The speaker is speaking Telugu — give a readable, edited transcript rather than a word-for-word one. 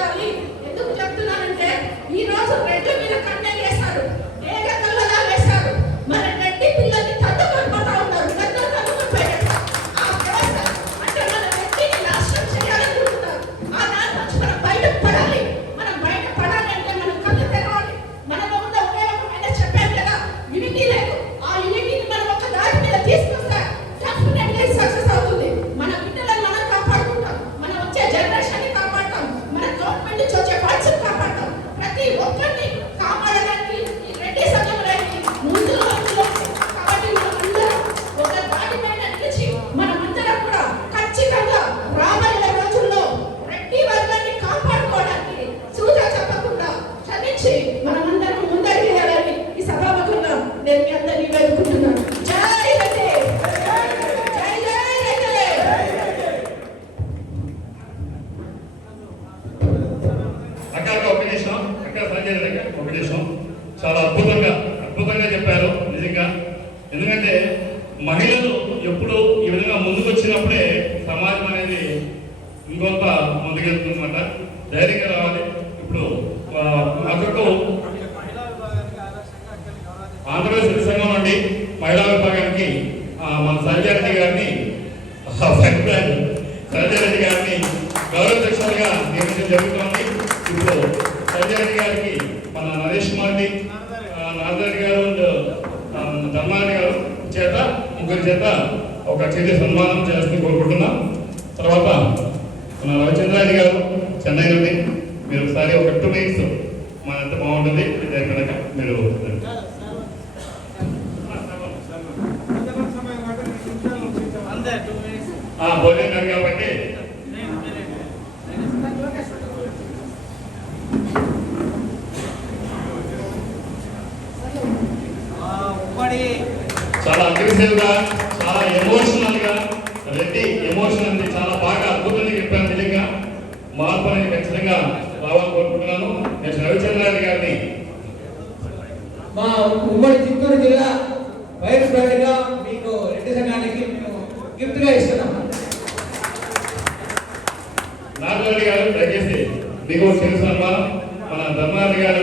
ఉండాలి. ఎందుకు చెప్తున్నానంటే ఈ రోజు రెడ్ల మీద కన్నే వేశారు, ఏ గతంలో వేశారు. మన రెడ్డి పిల్లల్ని తట్టుకొని పోతా ఉన్నారు, గతం తట్టుకొని పోయారు. ఆ వ్యవస్థ అంటే మన రెడ్డిని నాశనం చేయాలనుకుంటున్నారు. ఆ దాని నుంచి మనం బయటపడాలి. మనం బయటపడాలి అంటే మనం కళ్ళు తెరవాలి. మనలో ఉన్న ఒకే ఒక చెప్పాను కదా, యూనిటీ లేదు. ఆ యూనిటీని మనం ఒక దారి మీద తీసుకొస్తే డెఫినెట్లీ సక్సెస్ అవుతుంది. మన బిడ్డలను మనం కాపాడుకుంటాం, మన వచ్చే జనరేషన్ ని కాపాడతాం, మన గవర్నమెంట్ నుంచి వచ్చే ఫండ్స్ కాపాడతాం. ప్రతి ఒక్కరిని కాపాడడానికి ఈ రెడ్డి సంఘంలోని ముందులో కాబట్టి మనమందరం ఒక దాటి పైన నిలిచి మనమందరం కూడా ఖచ్చితంగా రాబోయే రోజుల్లో రెడ్డి వర్గాన్ని కాపాడుకోవడానికి సూచన చెప్పకుండా క్షమించి మనమందరం ముందడిగేయాలని ఈ సభాముఖంగా నేను మీ అందరినీ వేడుకుంటున్నాను. జై రెడ్డి, జై జై రెడ్డి. అక్క ఒక నిమిషం, అక్క సంజయ్ రెడ్డి ఒక నిమిషం. చాలా అద్భుతంగా చెప్పారు నిజంగా. ఎందుకంటే మహిళలు ఎప్పుడు ఈ విధంగా ముందుకు వచ్చినప్పుడే సమాజం అనేది ఇంకొంత ముందుకెళ్తుందన్నమాట. ధైర్యంగా రావాలి. ఇప్పుడు అక్కడకు ఆంధ్రప్రదేశ్ రెడ్డి సంఘం నుండి మహిళా విభాగానికి మన సంజయ్ రెడ్డి గారిని సంజయ్ రెడ్డి గారిని గౌరవాధ్యక్షులుగా నియమించడం జరుగుతోంది. ఇప్పుడు సంజయ్ రెడ్డి గారికి మన నరేష్ కుమార్ రెడ్డి, నారదరెడ్డి గారు, ధర్మారెడ్డి గారు చేత ముగ్గురి చేత ఒక చిన్న సన్మానం చేస్తూ కోరుకుంటున్నాం. తర్వాత మన రవిచంద్రారెడ్డి గారు చెన్నై నుండి మీరు ఒకసారి ఒక 2 minutes మన ఎంత బాగుంటుంది ఇదే కనుక మీరు భోజనం కాబట్టి చాలా అగ్రెసివ్ గా, చాలా ఎమోషనల్ గా రెడ్డి ఎమోషన్ అనేది చాలా బాగా అద్భుతంగా చెప్పాను. నిజంగా మార్పు అనేది ఖచ్చితంగా రావాలని కోరుకుంటున్నాను. నేను రవిచంద్రారెడ్డి గారిని మా ఉమ్మడి చిత్తూరు జిల్లా వైస్ ప్రెసిడెంట్గా మీకు రెడ్డి సంఘానికి మేము గిఫ్ట్ గా ఇస్తున్నాం. నారదరెడ్డి గారు దయచేసి మీకు చిన్న సన్మానం మన ధర్మారెడ్డి గారు